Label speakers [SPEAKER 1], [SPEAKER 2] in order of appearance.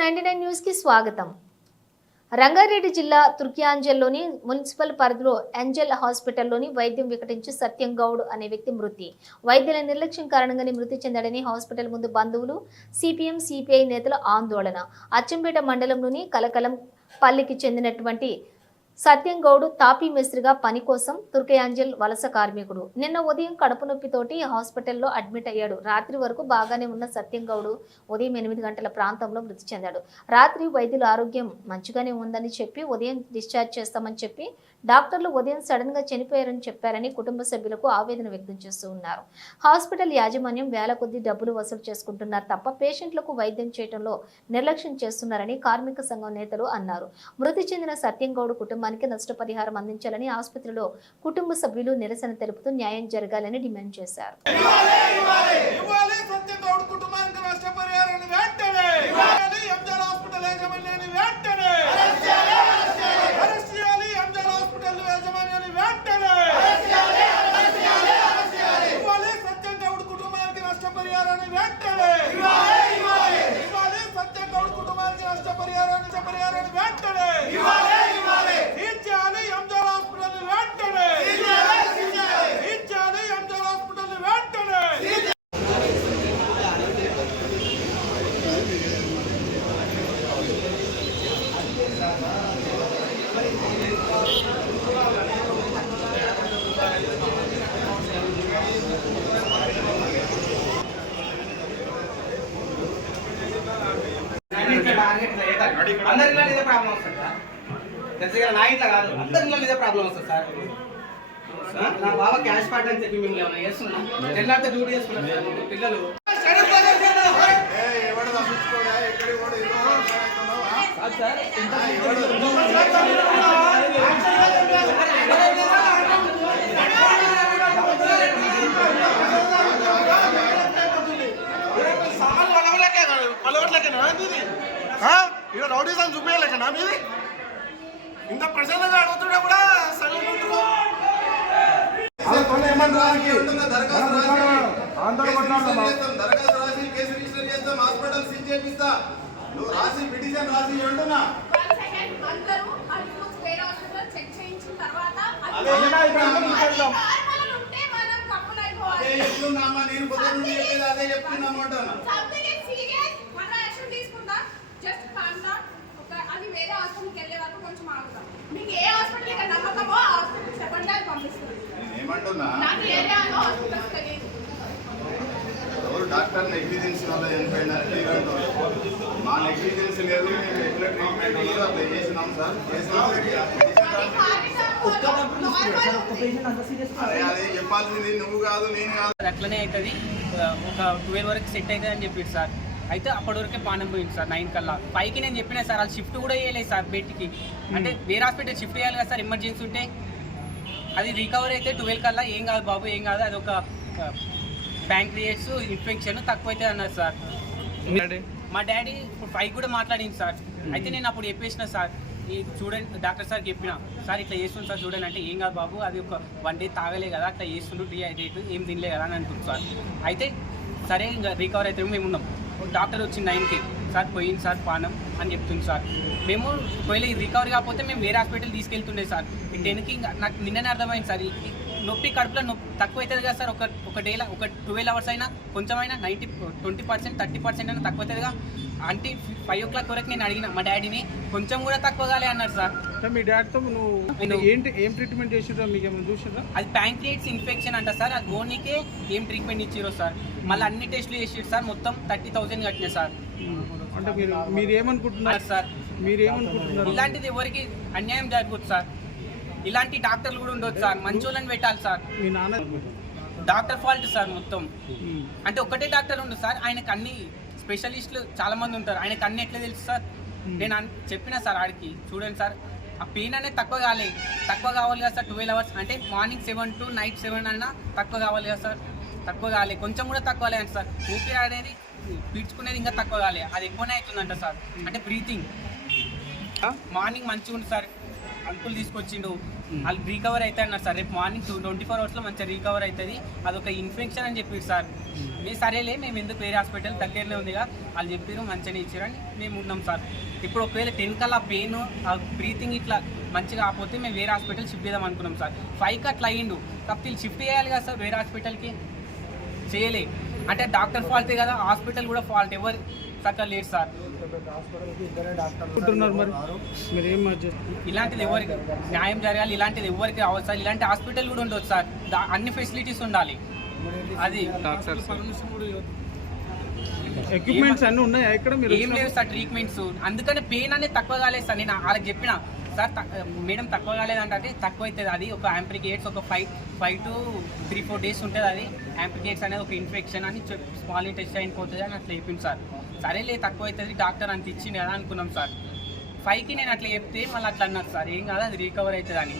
[SPEAKER 1] Ninety nine న్యూస్కి స్వాగతం. రంగారెడ్డి జిల్లా తుర్కియాంజల్లోని మున్సిపల్ పరిధిలో ఎంజల్ హాస్పిటల్లోని వైద్యం వికటించి సత్యం గౌడ్ అనే వ్యక్తి మృతి. వైద్యుల నిర్లక్ష్యం కారణంగానే మృతి చెందాడని హాస్పిటల్ ముందు బంధువులు సిపిఎం సిపిఐ నేతల ఆందోళన. అచ్చంపేట మండలంలోని కలకలం పల్లికి చెందినటువంటి సత్యంగౌడ్ తాపీ మేస్త్రిగా పని కోసం తుర్కయాంజల్ వలస కార్మికుడు. నిన్న ఉదయం కడుపు నొప్పితోటి హాస్పిటల్లో అడ్మిట్ అయ్యాడు. రాత్రి వరకు బాగానే ఉన్న సత్యంగౌడ్ ఉదయం ఎనిమిది గంటల ప్రాంతంలో మృతి చెందాడు. రాత్రి వైద్యుల ఆరోగ్యం మంచిగానే ఉందని చెప్పి ఉదయం డిశ్చార్జ్ చేస్తామని చెప్పి డాక్టర్లు ఉదయం సడన్గా చనిపోయారని చెప్పారని కుటుంబ సభ్యులకు ఆవేదన వ్యక్తం చేస్తూ ఉన్నారు. హాస్పిటల్ యాజమాన్యం వేల కొద్ది డబ్బులు వసూలు చేసుకుంటున్నారు తప్ప పేషెంట్లకు వైద్యం చేయడంలో నిర్లక్ష్యం చేస్తున్నారని కార్మిక సంఘం నేతలు అన్నారు. మృతి చెందిన సత్యంగౌడ్ కుటుంబ కుటుంబానికి నష్టపరిహారం అందించాలని ఆసుపత్రిలో కుటుంబ సభ్యులు నిరసన తెలుపుతూ న్యాయం జరగాలని డిమాండ్ చేశారు.
[SPEAKER 2] ఇవ్వాలి వెంటనే ఇవ్వాలి ఎంజార్ హాస్పిటల్ యాజమాన్యాన్ని వెంటనే అరెస్ట్ చేయాలి ఎంజార్ హాస్పిటల్ యాజమాన్యాన్ని వెంటనే ఇవ్వాలి సత్యగౌడ్ కుటుంబానికి నష్టపరిహారాన్ని వెంటనే ఇవ్వాలి సత్యగౌడ్ కుటుంబానికి నష్టపరిహారాన్ని నష్టపరిహారాన్ని వెంటనే ఇచ్చేయాలి ఎంజార్ హాస్పిటల్ వెంటనే ఇచ్చేయాలి ఎంజార్ హాస్పిటల్ వెంటనే
[SPEAKER 3] అందరిలో ఇదే ప్రాబ్లం వస్తుంది సార్ తెలుసు నా ఇంట్లో కాదు అందరిలో ఇదే? ప్రాబ్లం వస్తుంది సార్ నా బాబా క్యాష్ పార్ట్ అని చెప్పి మేము ఏమైనా చేస్తున్నాం డ్యూటీ చేసుకున్నాం పిల్లలు
[SPEAKER 2] ఇక్కడ రౌడీజం చూపించలేకనా మీది ఇంత ప్రజలుగా అడుగుతుండే కూడా సైలెంట్
[SPEAKER 4] దరఖాస్తు రాసి కేసు రిజిస్టర్ చేస్తాం హాస్పిటల్ సీజ్ చేపిస్తా నువ్వు రాసి పిటిషన్ రాసి
[SPEAKER 5] తర్వాత అది
[SPEAKER 4] అదే కదా ఇప్పుడు అందరం మాట్లాడదాం.
[SPEAKER 5] నార్మల్ ఉంటే మనం కప్పులు
[SPEAKER 4] అదే
[SPEAKER 5] అయిపోవాలి
[SPEAKER 4] చెప్తున్నా నేను పొద్దున్న నుంచి చెప్పేది అదే చెప్తున్నాం అంటున్నా.
[SPEAKER 5] సంథింగ్ ఇస్ సీరియస్ మన యాక్షన్ తీసుకుందాం. జస్ట్ కామ్ డౌన్ ఒక అది వేరే హాస్పిటల్కి వెళ్ళే వరకు కొంచెం ఆగుదాం. మీకు ఏ హాస్పిటల్ ఇక్కడ నమ్మకమో ఆ హాస్పిటల్ చెప్పండి అది పంపిస్తుంది
[SPEAKER 4] నేను ఏమంటున్నా?
[SPEAKER 5] నాకు ఏరియాలో హాస్పిటల్స్
[SPEAKER 4] డాక్టర్ నెగ్లిజెన్స్ వల్ల చనిపోయినారు మీరు అంటారు మా నెగ్లిజెన్స్ లేదు మేము ఎట్లా ట్రీట్మెంట్ ఉందో అట్లా చేసినాం సార్. చేసినాం.
[SPEAKER 5] అది
[SPEAKER 4] చెప్పాల్సింది నువ్వు కాదు నేను కాదు.
[SPEAKER 3] అట్లనే అవుతుంది ఒక ట్వెల్వ్ వరకు సెట్ అవుతుంది అని చెప్పారు సార్. అయితే అప్పటి వరకే పానం పోయింది సార్ నైన్ కల్లా. పైకి నేను చెప్పిన సార్ వాళ్ళు షిఫ్ట్ కూడా చేయలేదు సార్ బయటికి అంటే వేరే హాస్పిటల్ షిఫ్ట్ చేయాలి కదా సార్ ఎమర్జెన్సీ ఉంటే అది రికవర్ అయితే ట్వెల్వ్ కల్లా ఏం కాదు బాబు ఏం కాదు అది ఒక ప్యాంక్రియేట్స్ ఇన్ఫెక్షన్ తక్కువ అవుతుంది అన్నారు సార్. మా డాడీ? ఇప్పుడు ఫైవ్ కూడా మాట్లాడింది సార్. అయితే నేను అప్పుడు చెప్పేసిన సార్ ఈ చూడండి డాక్టర్ సార్ చెప్పిన సార్ ఇట్లా చేస్తుంది సార్ చూడండి అంటే ఏం కాదు బాబు అది ఒక వన్ డే తాగలే కదా అట్లా చేస్తుండ్రు డిహైడ్రేట్ ఏం తినలే కదా అని అంటుంది సార్. అయితే సరే ఇంకా రికవర్ అయితే మేము ఉన్నాం. డాక్టర్ వచ్చింది నైన్కి సార్ పోయింది సార్ పానం అని చెప్తుంది సార్. మేము ఒకవేళ రికవరీ కాకపోతే మేము వేరే హాస్పిటల్ తీసుకెళ్తుండే సార్. టెన్కి ఇంకా నాకు నిన్ననే అర్థమైంది సార్ నొప్పి కడుపులో నొప్పి తక్కువ అవుతుంది కదా సార్. ఒక ఒక డేలో ఒక ట్వెల్వ్ అవర్స్ అయినా కొంచెమైనా ninety twenty percent thirty percent అయినా తక్కువ అవుతుందిగా అంటే ఫైవ్ ఓ క్లాక్ వరకు నేను అడిగిన మా డాడీని కొంచెం కూడా తక్కువ కాలే అన్నారు సార్.
[SPEAKER 6] మీ డాడ్తో నువ్వు ఏంటి ఏం ట్రీట్మెంట్ చేసిర్రో మీకు ఏమైనా చూసిర్రా?
[SPEAKER 3] అది ప్యాంక్రియేట్స్ ఇన్ఫెక్షన్ అంట సార్. అది ఓన్లీకే ఏం ట్రీట్మెంట్ ఇచ్చిరో సార్. మళ్ళీ అన్ని టెస్టులు చేసిరు సార్. మొత్తం థర్టీ థౌసండ్ కట్టినా సార్.
[SPEAKER 6] అంటే మీరు మీరు ఏమనుకుంటున్నారు?
[SPEAKER 3] సార్.
[SPEAKER 6] మీరు ఏమనుకుంటున్నారు?
[SPEAKER 3] ఇలాంటిది ఎవరికి అన్యాయం జరగదు సార్. ఇలాంటి డాక్టర్లు కూడా ఉండొచ్చు సార్. మంచోళ్ళని పెట్టాలి సార్.
[SPEAKER 6] మీ నాన్న
[SPEAKER 3] డాక్టర్ ఫాల్ట్ సార్ మొత్తం. అంటే ఒకటే డాక్టర్ ఉండదు సార్. ఆయనకు అన్ని స్పెషలిస్టులు చాలా మంది ఉంటారు. ఆయనకు అన్ని ఎట్లా తెలుసు సార్? నేను చెప్పిన సార్ ఆడికి. చూడండి సార్. ఆ పెయిన్ అనేది తక్కువ కావాలి తక్కువ కావాలి కదా సార్ ట్వెల్వ్ అవర్స్ అంటే morning seven to night seven అయినా తక్కువ కావాలి కదా సార్. తక్కువ కావాలి కొంచెం కూడా తక్కువ కాలేదు సార్. ఊపిరి అనేది పీల్చుకునేది ఇంకా తక్కువ కావాలి అది ఎక్కువనే అవుతుందంట సార్. అంటే బ్రీతింగ్ మార్నింగ్ మంచిగా ఉంది సార్. అంకుల్ తీసుకొచ్చిండు. వాళ్ళు రీకవర్ అవుతాయి అన్నారు సార్. రేపు మార్నింగ్ టూ ట్వంటీ ఫోర్ అవర్స్లో మంచిగా రీకవర్ అవుతుంది. అదొక ఇన్ఫెక్షన్ అని చెప్పారు సార్. మేము. సరేలే మేము ఎందుకు వేరే హాస్పిటల్ దగ్గరలో ఉందిగా. వాళ్ళు చెప్పారు మంచిగానే ఇచ్చారని మేము ఉన్నాం సార్. ఇప్పుడు ఒకవేళ టెన్ కల్లా పెయిన్ ఆ బ్రీతింగ్ ఇట్లా మంచిగా ఆపోతే మేము వేరే హాస్పిటల్ షిఫ్ట్ చేద్దాం అనుకున్నాం సార్. ఫైవ్కి అట్లా అయ్యిండు. వీళ్ళు షిఫ్ట్ చేయాలి కదా సార్ వేరే హాస్పిటల్కి చేయలే. అంటే డాక్టర్ ఫాల్టే కదా హాస్పిటల్ కూడా ఫాల్ట్ ఎవరు చక్కగా లేరు సార్.
[SPEAKER 6] అనుకుంటున్నారు మరి మీరు ఏం అడ్జస్ట్
[SPEAKER 3] ఇలాంటిది ఎవరికి? న్యాయం జరగాలి ఇలాంటిది ఎవరికి రావచ్చు సార్. ఇలాంటి హాస్పిటల్ కూడా ఉండొచ్చు సార్. అన్ని ఫెసిలిటీస్ ఉండాలి. అది.
[SPEAKER 6] ఎక్విప్మెంట్స్ అన్నీ ఉన్నాయా ఇక్కడ? మీరు
[SPEAKER 3] ఏం లేదు సార్ ట్రీట్మెంట్స్. అందుకని పెయిన్ అనేది తక్కువ కాలేదు సార్. నేను వాళ్ళకి చెప్పిన సార్ తక్- మేడం తక్కువ కాలేదంటే తక్కువ అవుతుంది అది. ఒక యాంప్రికేట్స్ ఒక five five to three four days ఉంటుంది అది. యాంప్రికేట్స్ అనేది ఒక ఇన్ఫెక్షన్ అని స్మాల్ అయిన పోతుంది అని అట్లా చెప్పింది సార్. సరేలే తక్కువ అవుతుంది డాక్టర్ అంత ఇచ్చింది కదా అనుకున్నాం సార్. ఫైవ్కి నేను అట్లా చెప్తే మళ్ళీ అట్లా అన్నారు సార్. ఏం కాదు అది రికవర్ అవుతుంది అని